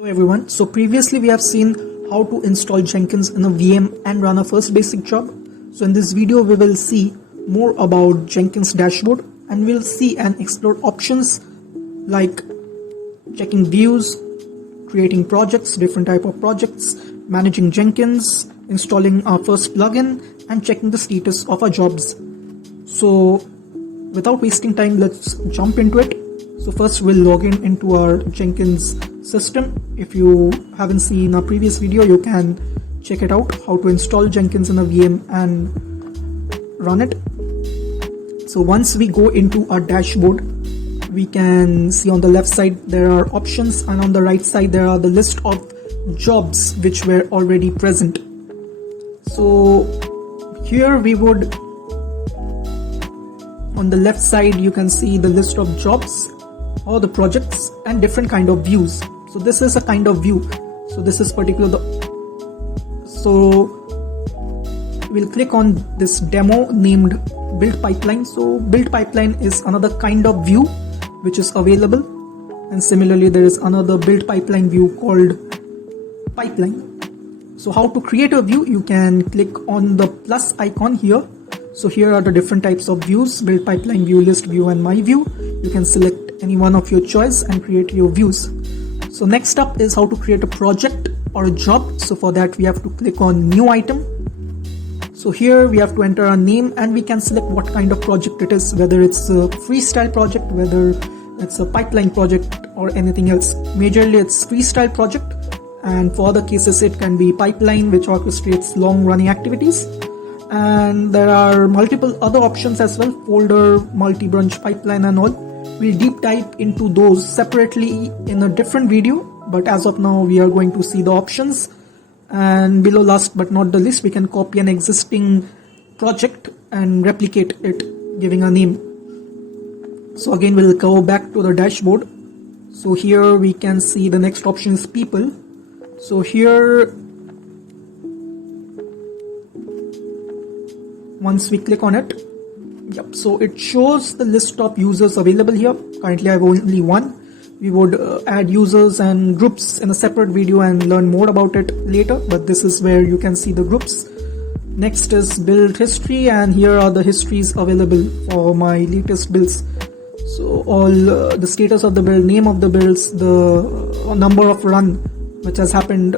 Hello everyone, so previously we have seen how to install Jenkins in a VM and run a first basic job. So in this video we will see more about Jenkins Dashboard and we'll see and explore options like checking views, creating projects, different type of projects, managing Jenkins, installing our first plugin and checking the status of our jobs. So without wasting time, let's jump into it. So first we'll log into our Jenkins system. If you haven't seen our previous video, you can check it out, how to install Jenkins in a VM and run it. So once we go into our dashboard, we can see on the left side there are options and on the right side there are the list of jobs which were already present. So here we would, on the left side you can see the list of jobs or the projects and different kind of views. So this is a kind of view. So this is particular. So we'll click on this demo named build pipeline. So build pipeline is another kind of view which is available, and similarly there is another build pipeline view called pipeline. So how to create a view? You can click on the plus icon here. So here are the different types of views: build pipeline view, list view and my view. You can select any one of your choice and create your views. So next up is how to create a project or a job. So for that we have to click on new item. So here we have to enter our name and we can select what kind of project it is, whether it's a freestyle project, whether it's a pipeline project or anything else. Majorly it's freestyle project, and for other cases it can be pipeline which orchestrates long running activities. And there are multiple other options as well, folder, multi-branch pipeline and all. We'll deep dive into those separately in a different video, but as of now we are going to see the options. And below, last but not the least, we can copy an existing project and replicate it, giving a name. So again we'll go back to the dashboard. So here we can see the next option is people. So here, once we click on it, so it shows the list of users available here. Currently I have only one. We would add users and groups in a separate video and learn more about it later, but this is where you can see the groups. Next is build history, and here are the histories available for my latest builds. So all the status of the build, name of the builds, the number of run which has happened,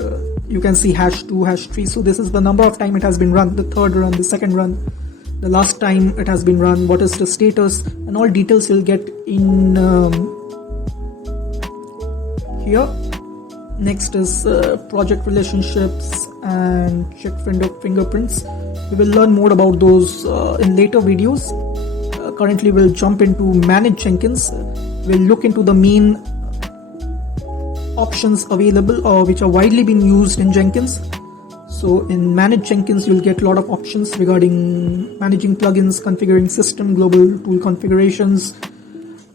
you can see #2, #3. So this is the number of time it has been run, the third run, the second run, the last time it has been run, what is the status, and all details you'll get in here. Next is project relationships and check fingerprints. We will learn more about those in later videos. Currently we'll jump into manage Jenkins. We'll look into the main options available or which are widely being used in Jenkins. So in manage Jenkins you'll get a lot of options regarding managing plugins, configuring system, global tool configurations,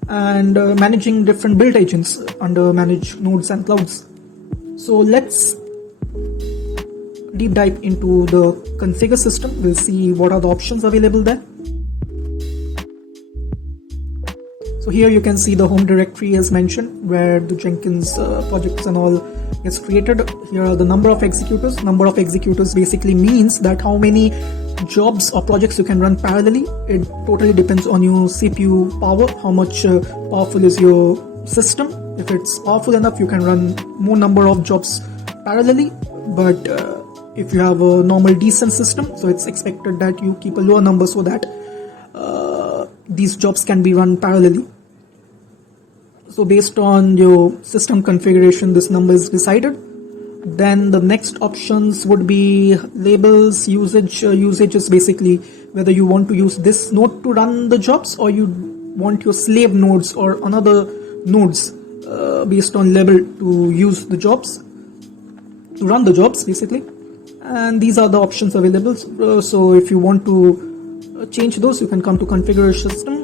and managing different build agents under manage nodes and clouds. So let's deep dive into the configure system. We'll see what are the options available there. So here you can see the home directory as mentioned, where the Jenkins projects and all gets created. Here are the number of executors. Number of executors basically means that how many jobs or projects you can run parallelly. It totally depends on your CPU power, how much powerful is your system. If it's powerful enough, you can run more number of jobs parallelly, but if you have a normal decent system, so it's expected that you keep a lower number so that these jobs can be run parallelly. So based on your system configuration, this number is decided. Then the next options would be labels, usage. Usage is basically whether you want to use this node to run the jobs or you want your slave nodes or another nodes based on label to use the jobs, to run the jobs basically. And these are the options available. So if you want to change those, you can come to configure system.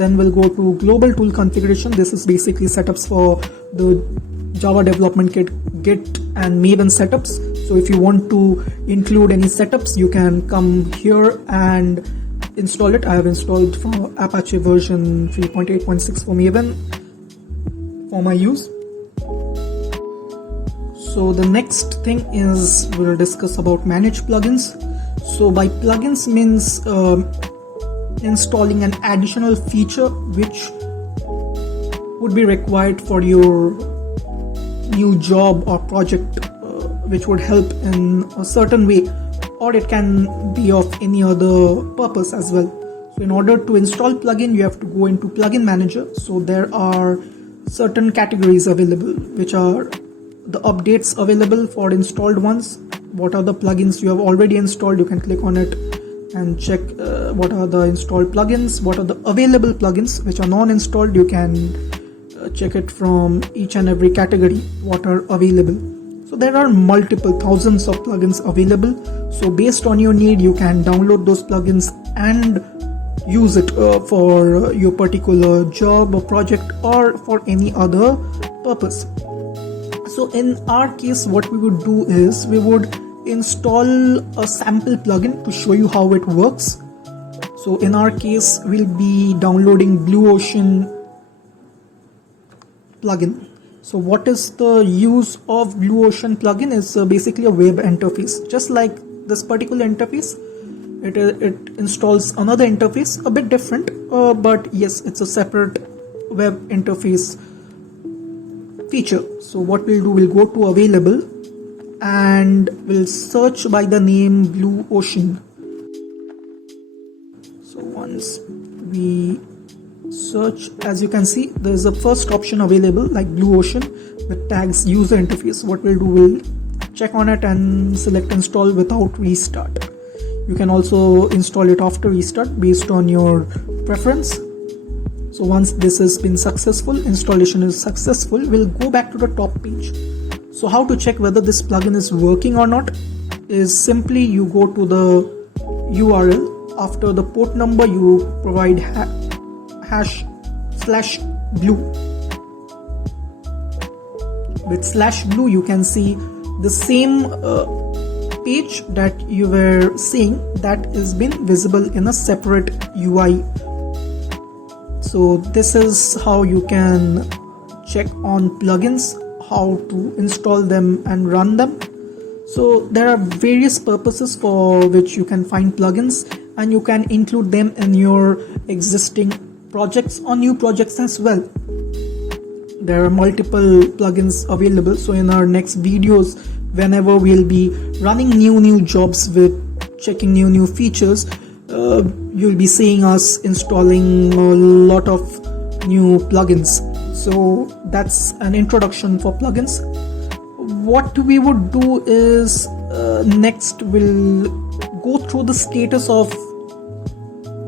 Then we'll go to global tool configuration. This is basically setups for the Java development kit, Git and Maven setups. So if you want to include any setups, you can come here and install it. I have installed for Apache version 3.8.6 for Maven. for my use. So the next thing is we'll discuss about manage plugins. So by plugins means installing an additional feature which would be required for your new job or project, which would help in a certain way, or it can be of any other purpose as well. So in order to install plugin, you have to go into plugin manager. So there are certain categories available, which are the updates available for installed ones. What are the plugins you have already installed? You can click on it and check what are the installed plugins. What are the available plugins which are non-installed? You can check it from each and every category what are available. So there are multiple thousands of plugins available. So based on your need, you can download those plugins and use it for your particular job or project or for any other purpose. So in our case, what we would do is we would install a sample plugin to show you how it works. So in our case, we'll be downloading Blue Ocean plugin. So what is the use of Blue Ocean plugin? Is basically a web interface. Just like this particular interface, it installs another interface, a bit different, but yes, it's a separate web interface feature. So what we'll do, we'll go to available and we'll search by the name Blue Ocean. So once we search, as you can see, there's a first option available like Blue Ocean with tags user interface. What we'll do, we'll check on it and select install without restart. You can also install it after restart based on your preference. So once this has been successful, installation is successful, we'll go back to the top page. So how to check whether this plugin is working or not is simply you go to the URL. After the port number, you provide /blue. With /blue, you can see the same page that you were seeing that is been visible in a separate UI. So this is how you can check on plugins, how to install them and run them. So there are various purposes for which you can find plugins, and you can include them in your existing projects or new projects as well. There are multiple plugins available. So in our next videos, whenever we'll be running new jobs with checking new features, you'll be seeing us installing a lot of new plugins. So that's an introduction for plugins. What we would do is next we'll go through the status of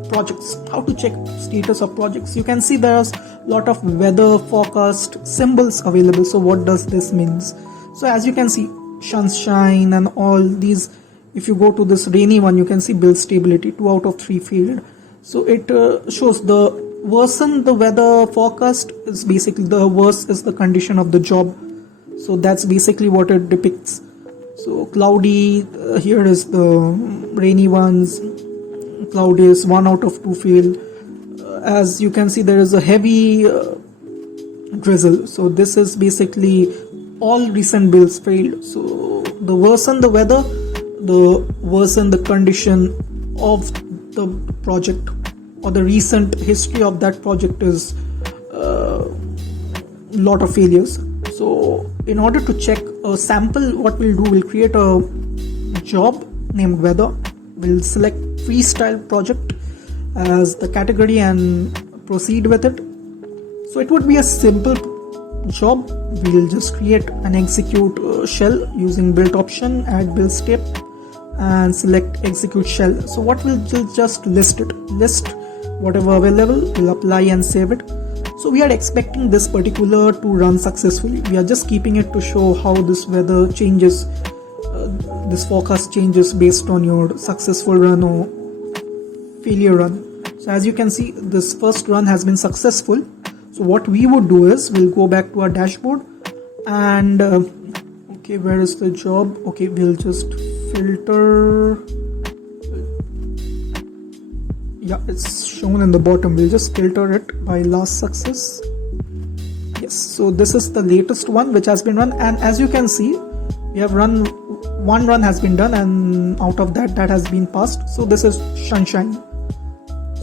projects, how to check status of projects. You can see there's a lot of weather forecast symbols available. So what does this means? So as you can see, sunshine and all these, if you go to this rainy one, you can see build stability 2 out of 3 failed. So it shows the worsen the weather forecast is basically the worse is the condition of the job. So that's basically what it depicts. So cloudy, here is the rainy ones. Cloudy is 1 out of 2 fail. As you can see, there is a heavy drizzle. So this is basically all recent builds failed. So the worsen the weather, the worsen the condition of the project, or the recent history of that project is lot of failures. So in order to check a sample, what we'll do, we'll create a job named weather. We'll select freestyle project as the category and proceed with it. So it would be a simple job. We'll just create and execute shell using build option, add build step, and select execute shell. So what we'll just list whatever available, we'll apply and save it. So we are expecting this particular to run successfully. We are just keeping it to show how this weather changes, this forecast changes based on your successful run or failure run. So as you can see, this first run has been successful. So what we would do is we'll go back to our dashboard and okay, where is the job? Okay, we'll just filter. Yeah, it's shown in the bottom. We'll just filter it by last success. Yes, So this is the latest one which has been run, and as you can see, we have run one run has been done, and out of that has been passed. So this is sunshine.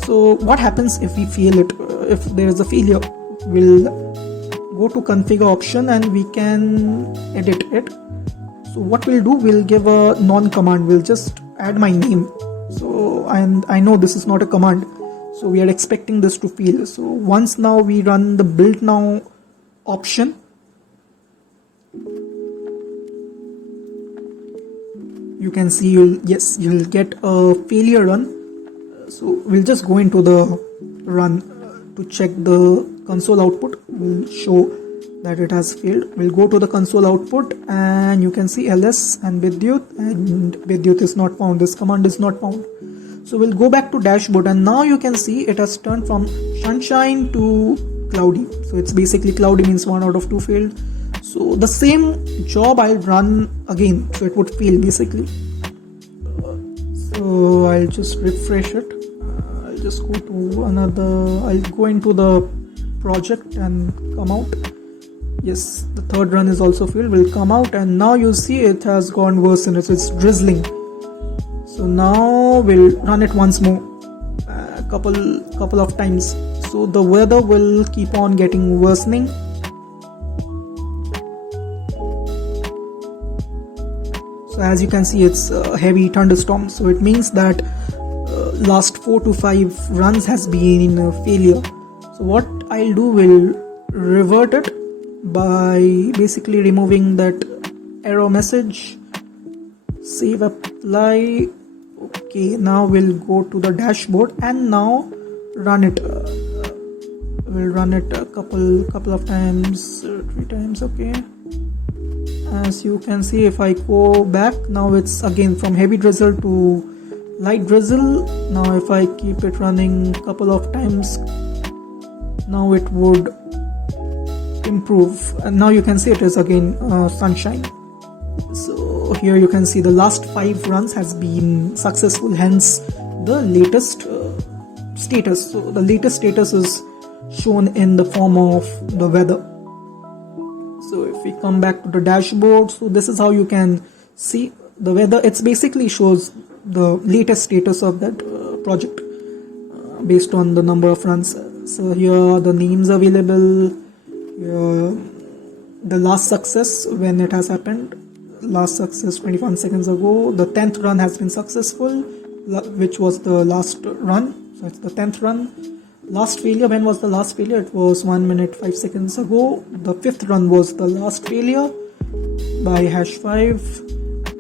So what happens if we fail it? If there is a failure, we'll go to configure option and we can edit it. So what we'll do, we'll give a non command, we'll just add my name. So and I know this is not a command, so we are expecting this to fail. So once now we run the build now option, you can see you'll get a failure run. So we'll just go into the run to check the console output. Will show that it has failed. We'll go to the console output and you can see ls and Vidyut is not found. This command is not found. So we'll go back to dashboard, and now you can see it has turned from sunshine to cloudy. So it's basically cloudy means 1 out of 2 failed. So the same job I'll run again, so it would fail basically. So I'll just refresh it. I'll just go to another, I'll go into the project and come out. Yes, the third run is also failed. We'll come out, and now you see it has gone worse and it's drizzling. So now we'll run it once more, a couple of times. So the weather will keep on getting worsening. So as you can see, it's a heavy thunderstorm. So it means that last 4 to 5 runs has been a failure. So what I'll do, will revert it by basically removing that error message, save, apply. Okay, now we'll go to the dashboard and now run it. We'll run it a couple of times, 3 times. Okay, as you can see, if I go back, now it's again from heavy drizzle to light drizzle. Now if I keep it running a couple of times, now it would improve, and now you can see it is again sunshine. So here you can see the last 5 runs has been successful, hence the latest status. So the latest status is shown in the form of the weather. So if we come back to the dashboard, so this is how you can see the weather. It's basically shows the latest status of that project based on the number of runs. So here are the names available. The last success, when it has happened, last success 21 seconds ago. The 10th run has been successful, which was the last run. So it's the 10th run. Last failure, when was the last failure? It was 1 minute 5 seconds ago. The 5th run was the last failure by #5,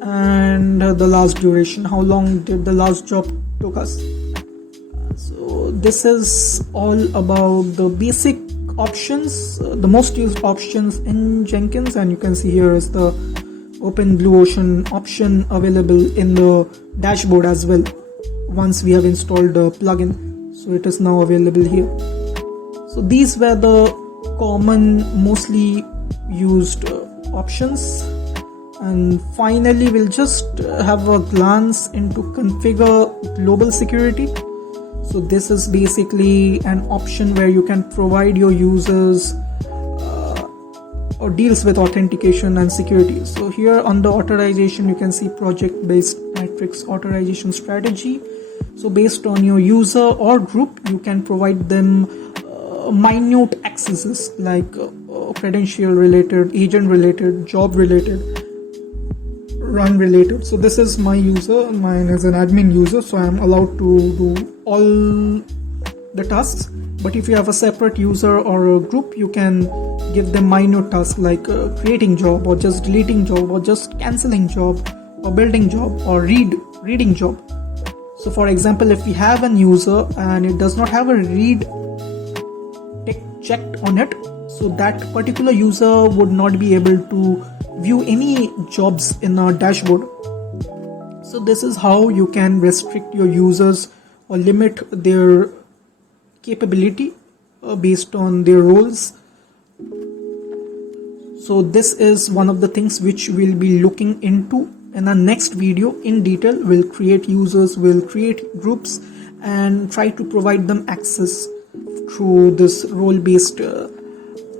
and the last duration, how long did the last job took us. So this is all about the basic options, the most used options in Jenkins, and you can see here is the open blue ocean option available in the dashboard as well. Once we have installed the plugin, so it is now available here. So these were the common, mostly used options. And finally, we'll just have a glance into configure global security. So this is basically an option where you can provide your users or deals with authentication and security. So here on the authorization, you can see project based matrix authorization strategy. So based on your user or group, you can provide them minute accesses like credential related, agent related, job related, run related. So this is my user, mine is an admin user, so I am allowed to do all the tasks. But if you have a separate user or a group, you can give them minute tasks like creating job, or just deleting job, or just canceling job, or building job, or reading job. So for example, if we have an user and it does not have a read tick checked on it, so that particular user would not be able to view any jobs in our dashboard. So this is how you can restrict your users or limit their capability based on their roles. So this is one of the things which we'll be looking into in our next video in detail. We'll create users, we'll create groups, and try to provide them access through this role-based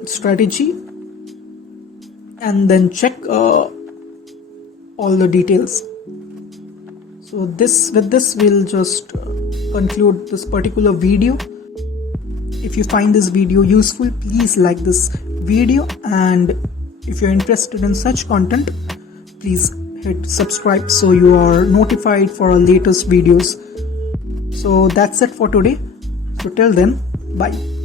strategy, and then check all the details. So with this we'll just conclude this particular video. If you find this video useful, please like this video, and if you're interested in such content, please hit subscribe so you are notified for our latest videos. So that's it for today. So till then, bye.